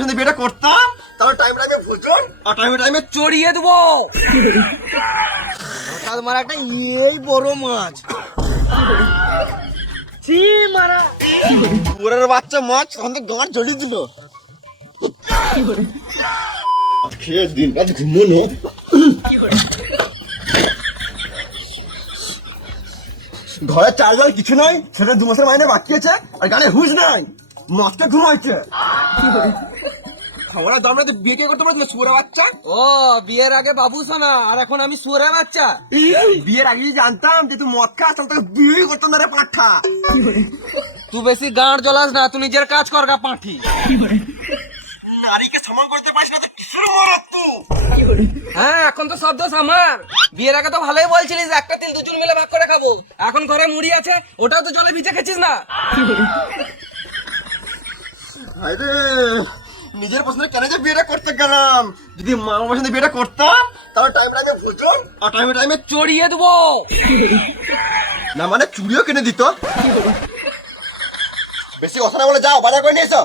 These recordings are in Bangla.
যদি বিয়েটা করতাম তাহলে টাইম টাইমে ভোজন আর টাইমে টাইমে চড়িয়ে দেবো। মারা একটা এই বড় মাছ মারা পুরের বাচ্চা মাছ তখন তো গাঁট জড়িয়ে দিল। খেয়ে দিন আজ ঘুমোনো ঘরে চার্জার কিছু নাই, ছেলে 2 মাসের মাইনে বাকি আছে আর গানে হুঁশ নাই, মাছকে ঘুমাইছে। খাবার দাম না বিয়ে কে করতে পারছিল সুরে বাচ্চা। ও বিয়ের আগে বাবু সোনা আর এখন আমি সুরে বাচ্চা। বিয়ের আগে জানতাম যে তুই মদ খাস তাহলে তোকে বিয়ে করতাম না রে পাঁঠা। তুই বেশি গাঁড় জ্বলাস না, তুই নিজের কাজ কর গা পাঁঠি। নারীকে সমান করতে পারিস না তো কিসের মরদ তুই? হ্যাঁ এখন তো সব দোষ আমার। বিয়ের আগে তো ভালোই বলছিলিস একটা তেল দুজন মিলে ভাগ করে খাবো, এখন ঘরে মুড়ি আছে ওটাও তো জলে ভিজে খেছিস না। আরে নিজের পছন্দের কেন যে বিয়েটা করতে গেলাম, যদি মা পছন্দের বিয়েটা করতাম তাহলে টাইম টাইমে ভোজন আর টাইমে টাইমে চড়িয়ে দেবো। না মানে চুড়িও কিনে দিত। বেশি কথা না বলে যাও বাজার করে নিয়ে এসো।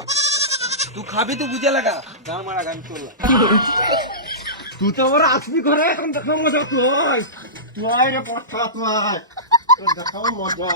তুই খাবি তো বুঝে লাগা গান মারা গান করলাম। তুই তো আমার আসবি ঘরে এখন দেখো মজা তুই তুই রে পাঠা তুই তোর দেখাও মজা।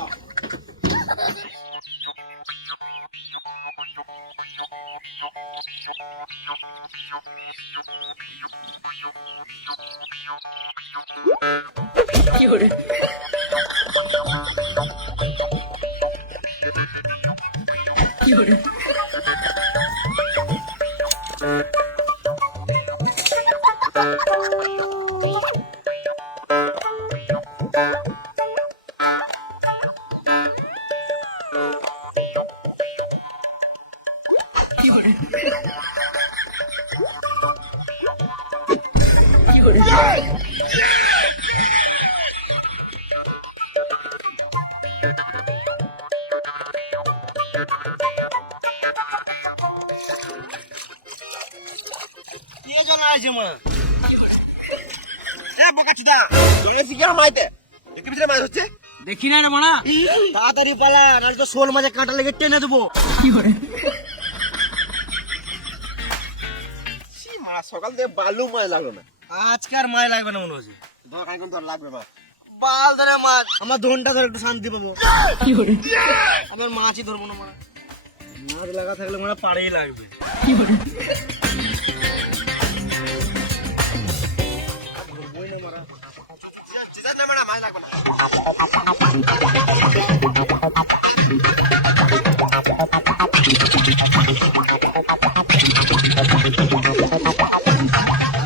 দেখি না রে মানা, তাড়াতাড়ি পালা নাহলে তো শোল মাঝে কাঁটা লেগে টেনে দেবো। সকাল থেকে বালু মাছ লাগলো না, আজকে আর মায় লাগবে না মনে হচ্ছে। দরকার কিন্তু আর লাগবে না। বাল ধরে মাছ, আমার ধনটা ধরে একটু শান্তি পাবো। আমার মাছই ধরবো না মারা, মাছ লাগা থাকলে মারা পাড়েই লাগবে। মাছ লাগবে না।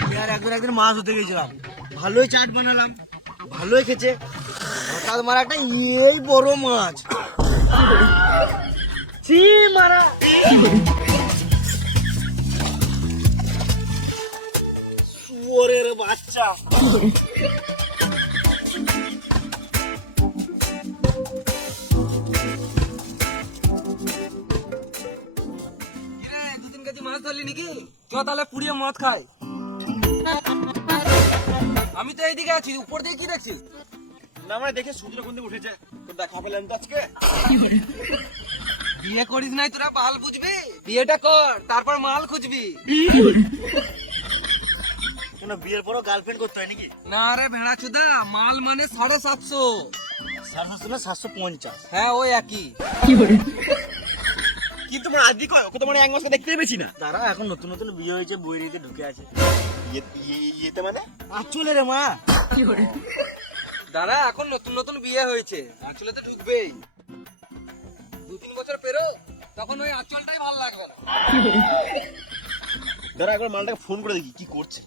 আমি আর একদিন মাছ ধরতে গেছিলাম, ভালোই চাট বানালাম, ভালোই খেছে। হঠাৎ মারা একটা এই বড় মাছ মারা। শুয়োরের বাচ্চা। কিরে 2-3 কেজি মাছ ধরলি নাকি? চল তাহলে পুড়িয়ে মদ খাই। আমি তো এইদিকে আছি, উপর দিয়ে কি দেখছিস? না মানে দেখে সূর্য কোন দিকে উঠেছে তোর দেখা পেলাম তো আজকে। বিয়ে করিস নাই তোরা বাল বুঝবি, বিয়েটা কর তারপর মাল খুঁজবি। কোন বিয়ের পরও গার্লফ্রেন্ড করতে হয় নাকি? না রে ভেড়া চুদা, মাল মানে 750। 750 না 750? হ্যাঁ ওই একই। কিন্তু মানে আজকে কয় ওকে তো মানে 1 মাসকে দেখতেই পেছি না। তারা এখন নতুন নতুন বিয়ে হয়েছে, বইরিতে ঢুকে আছে। ইয়েতে মানে চলে রে মা, দাঁড়া এখন নতুন নতুন বিয়ে হয়েছে, আঁচলে তো ঢুকবেই। 2-3 বছর পেরো তখন ওই আঁচলটাই ভালো লাগবে না। দাঁড়া একবার মালটাকে ফোন করে দেখি কি করছে।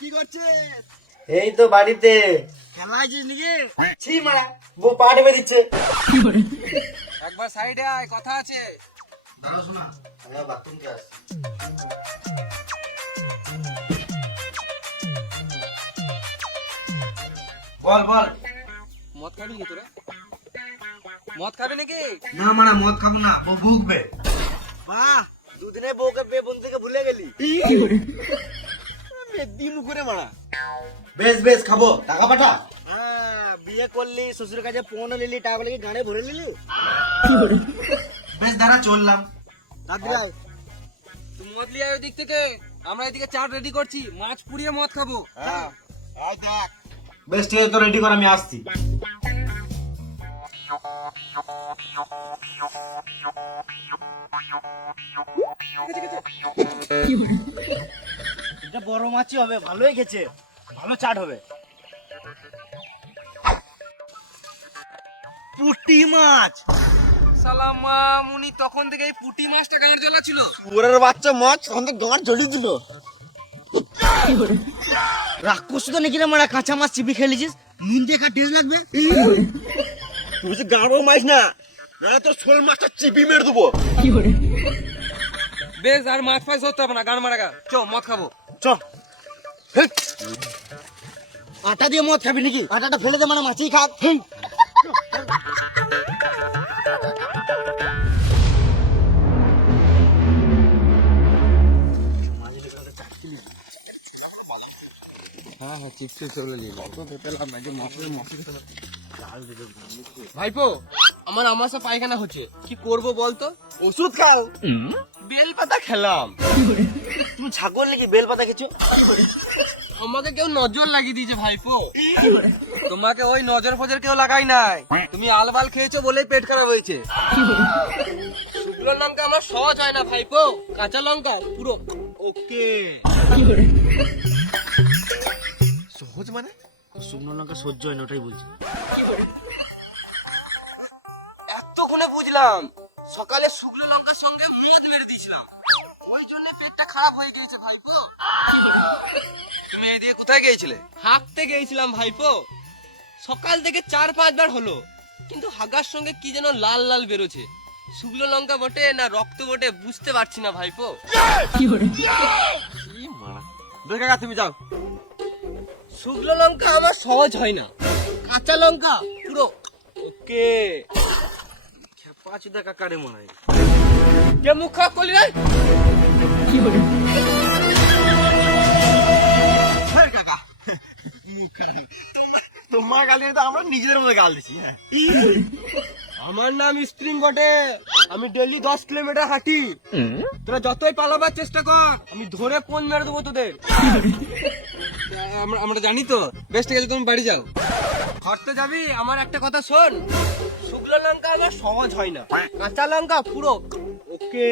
কি করছিস? এই তো বাড়িতে। খেলা আছিস নাকি? ছি মারা, বউ পা টেপে দিচ্ছে। একবার সাইডে আয়, কথা আছে। দাঁড়া শোনা, আমি বাথরুম যাস। বল বল। মদ খাবি কি তোরা? মদ খাবি নাকি? না মানে মদ খাবো না, ও ভুগবে। বাহ, দুদিনে বউকে পেয়ে বন্ধু থেকে ভুলে গেলি। দিমু করে মারা। বেশ বেশ খাবো, টাকা পাঠা। বিয়ে করলি, শ্বশুরের কাছে পৌঁছে নিলি, টাকাগুলো কি গানে ভরে নিলি? বেশ দাঁড়া চললাম। তাড়াতাড়ি আয়। তুমি মদ লিয়ে আয় ওই দিক থেকে, আমরা এদিকে চাট রেডি করছি, মাছ পুড়িয়ে মদ খাবো। হ্যাঁ এই দেখ। বেশ ঠিক আছে, তো রেডি কর, আমি আসছি। এটা বড় মাছই হবে, ভালোই খেছে, ভালো চাট হবে। পুঁটি মাছ। সালামা মুনি তখন থেকে এই পুঁটি মাছটা গাঁড় জ্বলা ছিল। ওরের বাচ্চা মাছ তখন তো গাঁট জ্বলিয়ে দিল। রাক্ষস তো নাকি রে মারা, কাঁচা মাছ চিপি খেলেছিস, নুন দিয়ে খা, টেস্ট লাগবে। তুই যে গাঁড়বো মাছ না, না তো শোল মাছটা চিপি মেরে দেবো। বেশ আর মাছ ফাছ ধরতে হবে না, গান মারা গা, চো মদ খাবো। চ। আটা দিয়ে মদ খাবি নাকি? আটাটা ফেলে দে, মানে মাছই খাক। হ্যাঁ হ্যাঁ চিপস চলে নিয়ে ভাইপো, আমার আমাশা পায়খানা হচ্ছে, কি করব বলতো? ওষুধ খাও। বেল পাতা খেলাম। তুমি ছাগল নাকি বেল পাতা খেছো? আমাকে কেউ নজর লাগিয়ে দিয়েছে ভাইপো। তোমাকে ওই নজর ফজর কেউ লাগাই নাই, তুমি আলবাল খেয়েছো বলেই পেট খারাপ হয়েছে। শুকনো লঙ্কা আমার সহজ হয় না ভাইপো, কাঁচা লঙ্কা পুরো ওকে। সহজ মানে? শুকনো লঙ্কা সহ্য হয় না, ওটাই বলছি। এতক্ষণে বুঝলাম, সকালে শুকনো লঙ্কার সঙ্গে মদ মেরে দিয়েছিলাম, ওই জন্য পেটটা খারাপ হয়ে গেছে ভাইপো। তুমি এদিকে কোথায় গিয়েছিলে? হাঁকতে গিয়েছিলাম ভাইপো, সকাল থেকে 4-5 বার হলো, কিন্তু হাগার সঙ্গে কি যেন লাল লাল বেরোছে। শুকনো লঙ্কা বটে না রক্ত বটে বুঝতে পারছি না ভাইপো। কি মারা, বেশ কাকা তুমি যাও। শুকনো লঙ্কা আমার সহজ হয় না, কাঁচা লঙ্কা পুরো ওকে। খেপাচুদা কাকারে মনে হয়। কে মুখ খারাপ করলি রে? হ্যাঁ কাকা, তোমার গাল দিয়ে তো আমরা নিজেদের মধ্যে গাল দিছি। হ্যাঁ আমার নাম স্প্রিং বটে, আমি ডেইলি 10 কিলোমিটার হাঁটি। তোরা যতই পালাবার চেষ্টা কর, আমি ধরে ফোন মেরে দেবো তোদের। আমরা জানি তো। বেশ ঠিক আছে, তুমি বাড়ি যাও। ঘরতে যাবি, আমার একটা কথা শোন, শুকনো লঙ্কা আমার সহজ হয় না, কাঁচা লঙ্কা পুরো ওকে।